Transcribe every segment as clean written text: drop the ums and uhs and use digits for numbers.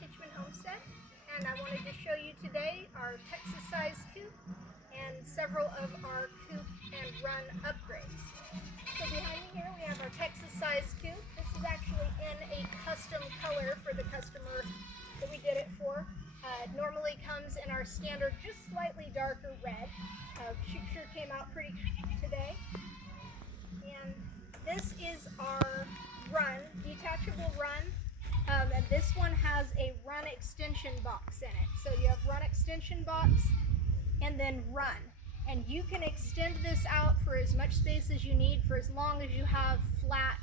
Hitchman Homestead, and I wanted to show you today our Texas-sized coop and several of our coop and run upgrades. So behind me here we have our Texas-sized coop. This is actually in a custom color for the customer that we did it for. It normally comes in our standard, just slightly darker red. She sure came out pretty today. And this is our run, detachable run. And this one has a run extension box in it. So you have run extension box and then run. And you can extend this out for as much space as you need for as long as you have flat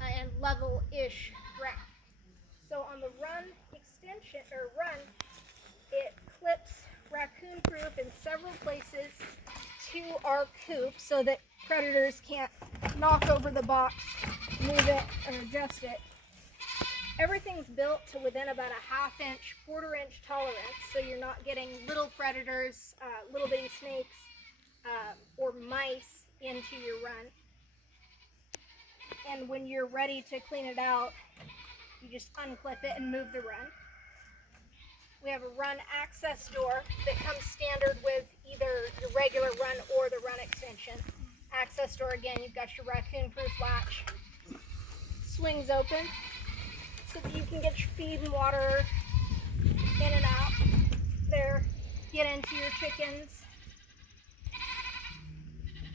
and level-ish ground. So on the run extension, or run, it clips raccoon-proof in several places to our coop so that predators can't knock over the box, move it, or adjust it. Everything's built to within about a half-inch, quarter-inch tolerance, so you're not getting little predators, little bitty snakes, or mice into your run. And when you're ready to clean it out, you just unclip it and move the run. We have a run access door that comes standard with either your regular run or the run extension. Access door, again, you've got your raccoon-proof latch. Swings open so that you can get your feed and water in and out there, get into your chickens,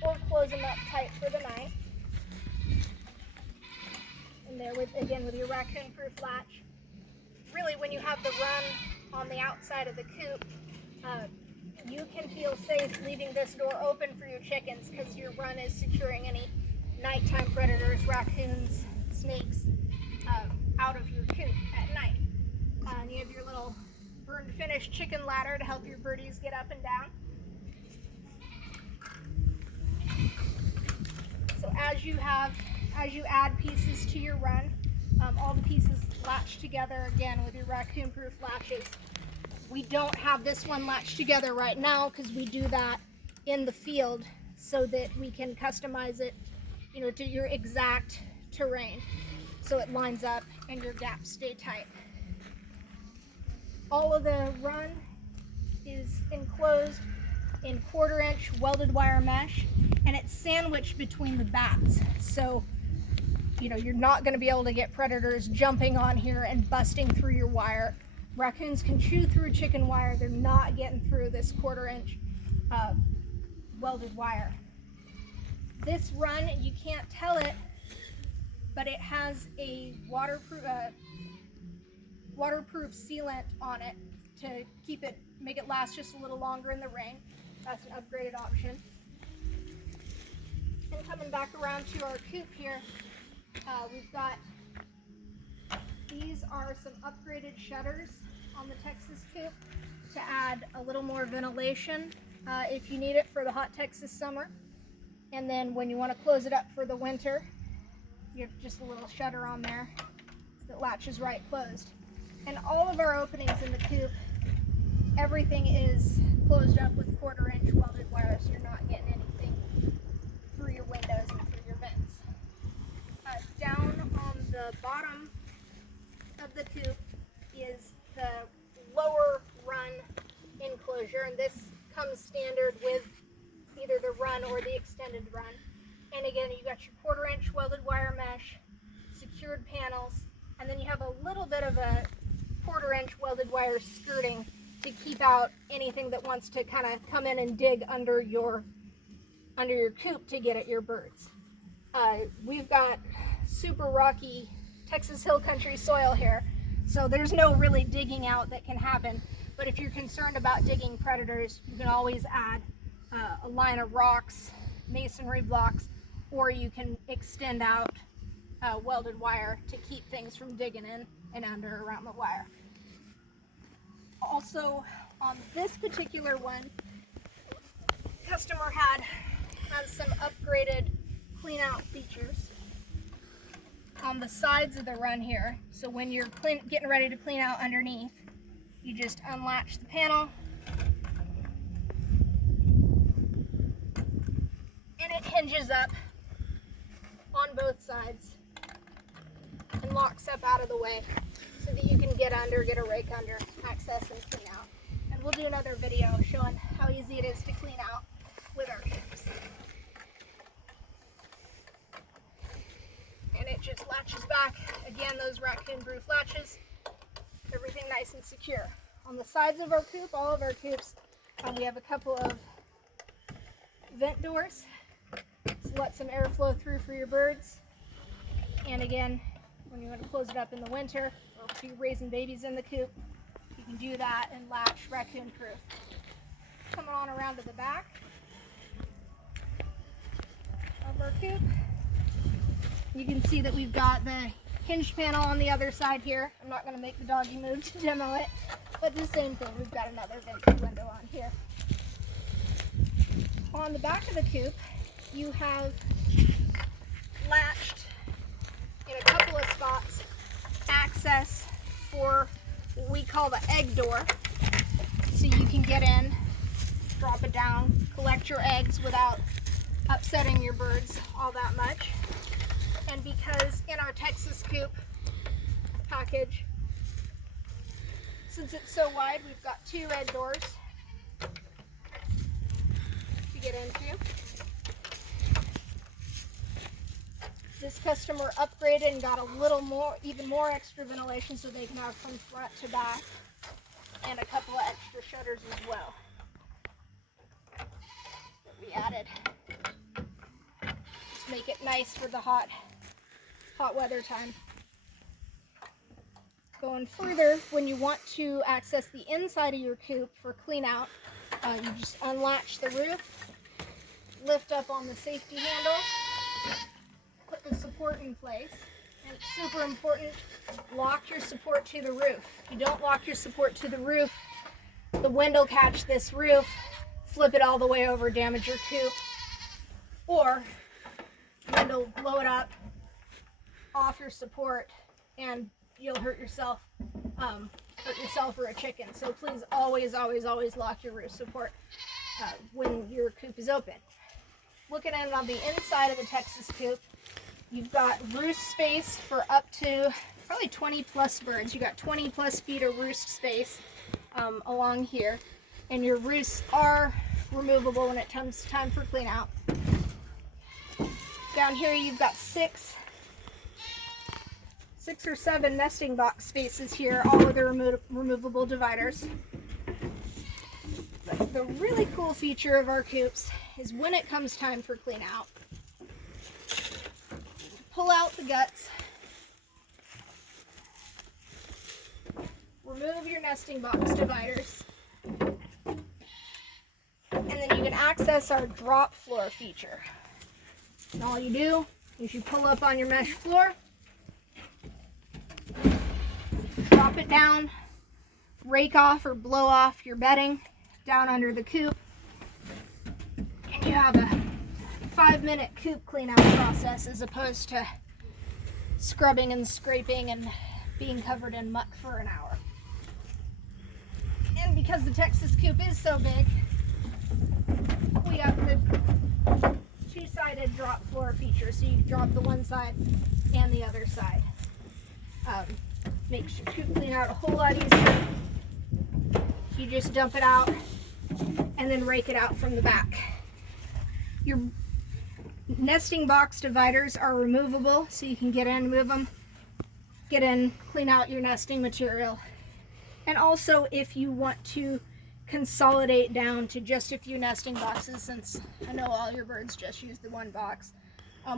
or close them up tight for the night. And there, again, with your raccoon-proof latch. Really, when you have the run on the outside of the coop, you can feel safe leaving this door open for your chickens because your run is securing any nighttime predators, raccoons, snakes, out of your coop at night. And you have your little burn to finish chicken ladder to help your birdies get up and down. So as you add pieces to your run, all the pieces latch together again with your raccoon-proof latches. We don't have this one latched together right now because we do that in the field so that we can customize it, to your exact terrain, so it lines up and your gaps stay tight. All of the run is enclosed in quarter-inch welded wire mesh, and it's sandwiched between the bats. So you're not going to be able to get predators jumping on here and busting through your wire. Raccoons can chew through chicken wire. They're not getting through this quarter-inch welded wire. This run, you can't tell it, but it has a waterproof sealant on it to make it last just a little longer in the rain. That's an upgraded option. And coming back around to our coop here, we've got, these are some upgraded shutters on the Texas coop to add a little more ventilation if you need it for the hot Texas summer. And then when you want to close it up for the winter, you have just a little shutter on there that latches right closed. And all of our openings in the coop, everything is closed up with quarter-inch welded wire, so you're not getting anything through your windows and through your vents. Down on the bottom of the coop is the lower run enclosure, and this comes standard with either the run or the extended run. And again, you got your quarter-inch welded wire mesh, secured panels, and then you have a little bit of a quarter-inch welded wire skirting to keep out anything that wants to kind of come in and dig under your coop to get at your birds. We've got super rocky Texas hill country soil here, so there's no really digging out that can happen. But if you're concerned about digging predators, you can always add a line of rocks, masonry blocks, or you can extend out welded wire to keep things from digging in and under around the wire. Also, on this particular one, customer has some upgraded clean out features on the sides of the run here. So when you're getting ready to clean out underneath, you just unlatch the panel and it hinges up on both sides and locks up out of the way so that you can get under, get a rake under, access and clean out. And we'll do another video showing how easy it is to clean out with our coops. And it just latches back. Again, those raccoon-proof latches. Everything nice and secure. On the sides of our coop, all of our coops, we have a couple of vent doors to let some air flow through for your birds. And again, when you want to close it up in the winter, or if you're raising babies in the coop, you can do that and latch raccoon-proof. Coming on around to the back of our coop, you can see that we've got the hinge panel on the other side here. I'm not going to make the doggy move to demo it, but the same thing. We've got another vented window on here. On the back of the coop, you have latched in a couple of spots access for what we call the egg door, so you can get in, drop it down, collect your eggs without upsetting your birds all that much. And because in our Texas coop package, since it's so wide, we've got two red doors to get into. This customer upgraded and got a little more, even more extra ventilation, so they can have from front to back, and a couple of extra shutters as well that we added. Just make it nice for the hot weather time. Going further, when you want to access the inside of your coop for clean out, you just unlatch the roof, lift up on the safety handle, put the support in place, and it's super important, lock your support to the roof. If you don't lock your support to the roof, the wind will catch this roof, flip it all the way over, damage your coop, or the wind will blow it up off your support and you'll hurt yourself or a chicken. So please always lock your roof support when your coop is open. Looking at it on the inside of the Texas coop, you've got roost space for up to probably 20 plus birds. You got 20 plus feet of roost space along here, and your roosts are removable when it comes time for clean out. Down here you've got six or seven nesting box spaces here, all with the removable dividers. But the really cool feature of our coops is when it comes time for clean out, pull out the guts, remove your nesting box dividers, and then you can access our drop floor feature. And all you do is you pull up on your mesh floor, drop it down, rake off or blow off your bedding down under the coop, and you have a 5-minute coop clean out process as opposed to scrubbing and scraping and being covered in muck for an hour. And because the Texas coop is so big, we have the two-sided drop floor feature, so you can drop the one side and the other side. Makes your coop clean out a whole lot easier. You just dump it out and then rake it out from the back. Your nesting box dividers are removable, so you can get in, move them, get in, clean out your nesting material. And also, if you want to consolidate down to just a few nesting boxes, since I know all your birds just use the one box,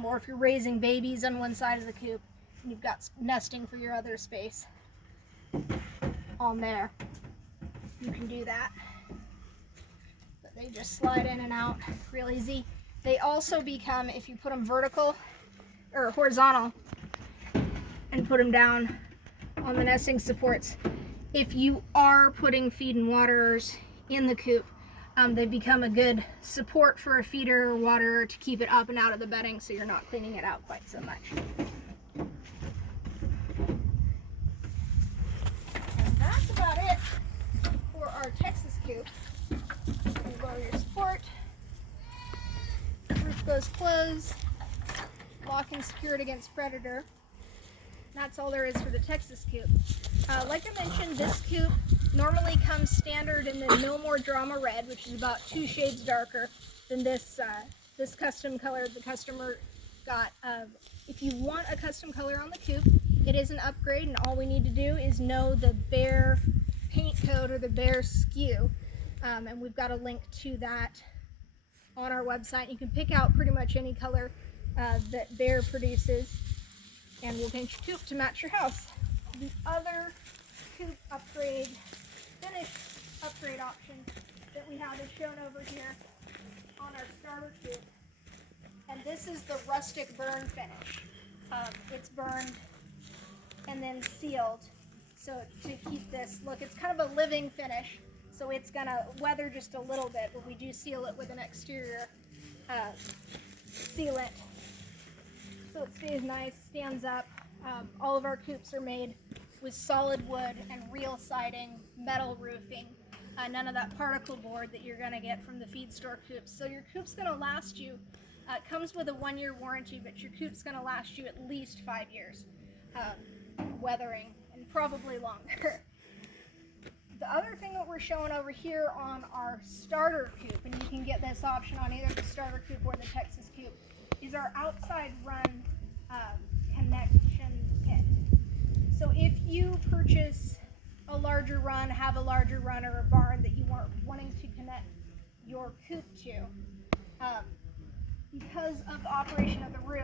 or if you're raising babies on one side of the coop and you've got nesting for your other space on there, you can do that. But they just slide in and out real easy. They also become, if you put them vertical or horizontal and put them down on the nesting supports, if you are putting feed and waterers in the coop, they become a good support for a feeder or waterer to keep it up and out of the bedding, so you're not cleaning it out quite so much. And that's about it for our Texas coop. You lower your support, roof goes closed, lock and secured against predator. That's all there is for the Texas coop. Like I mentioned, this coop normally comes standard in the No More Drama Red, which is about 2 shades darker than this this custom color the customer got. If you want a custom color on the coop, it is an upgrade, and all we need to do is know the Bear paint code or the Bear SKU, and we've got a link to that on our website. You can pick out pretty much any color that Bear produces, and we'll paint your coop to match your house. The other coop upgrade, finish upgrade option that we have is shown over here on our starter coop, and this is the rustic burn finish. It's burned and then sealed, so to keep this look, it's kind of a living finish, so it's gonna weather just a little bit, but we do seal it with an exterior sealant, so it stays nice, stands up. All of our coops are made with solid wood and real siding, metal roofing, none of that particle board that you're gonna get from the feed store coops. So your coop's gonna last you, it comes with a 1-year warranty, but your coop's gonna last you at least 5 years, weathering, and probably longer. The other thing that we're showing over here on our starter coop, and you can get this option on either the starter coop or the Texas coop, is our outside run connection kit. So if you purchase a larger run, have a larger run or a barn that you are wanting to connect your coop to, because of the operation of the roof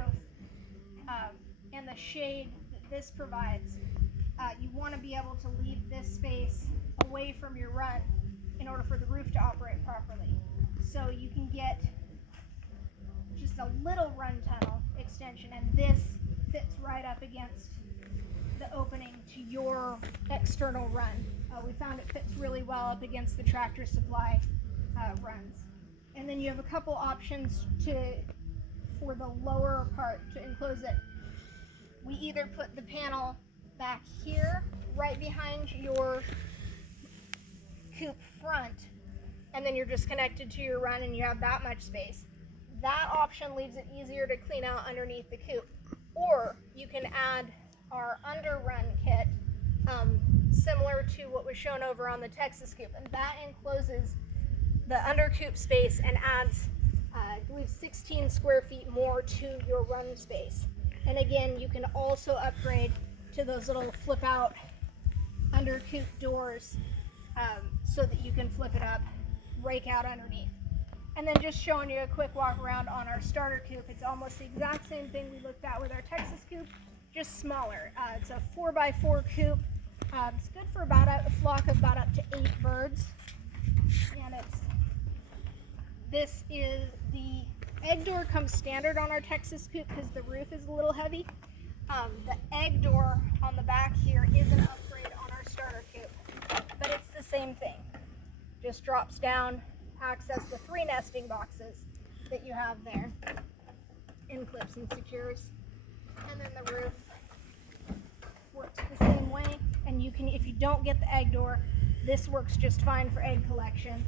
and the shade that this provides, you want to be able to leave this space away from your run in order for the roof to operate properly. So you can get just a little run tunnel extension, and this fits right up against the opening to your external run. We found it fits really well up against the Tractor Supply runs. And then you have a couple options for the lower part to enclose it. We either put the panel back here, right behind your coop front, and then you're just connected to your run and you have that much space. That option leaves it easier to clean out underneath the coop. Or you can add our underrun kit, similar to what was shown over on the Texas coop, and that encloses the under coop space and adds, I believe, 16 square feet more to your run space. And again, you can also upgrade to those little flip out under coop doors, so that you can flip it up, rake out underneath. And then just showing you a quick walk around on our starter coop. It's almost the exact same thing we looked at with our Texas coop, just smaller. It's a 4x4 coop. It's good for about a flock of about up to 8 birds. And this is the egg door comes standard on our Texas coop because the roof is a little heavy. The egg door on the back here is an upgrade on our starter coop, but it's the same thing. Just drops down, access the 3 nesting boxes that you have there, in clips and secures, and then the roof works the same way. And you can, if you don't get the egg door, this works just fine for egg collection.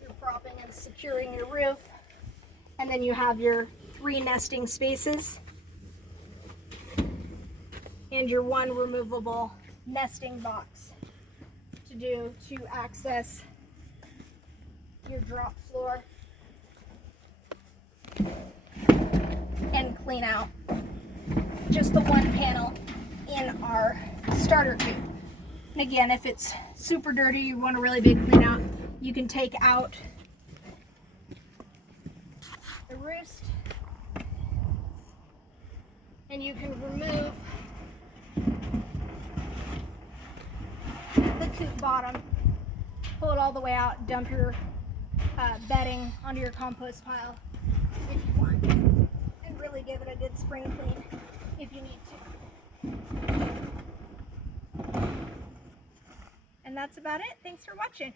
You're propping and securing your roof, and then you have your 3 nesting spaces and your 1 removable nesting box to access your drop floor and clean out just the 1 panel in our starter coop. And again, if it's super dirty, you want a really big clean out, you can take out the roost and you can remove the coop bottom, pull it all the way out, dump your bedding onto your compost pile if you want, and really give it a good spring clean if you need to. And that's about it. Thanks for watching.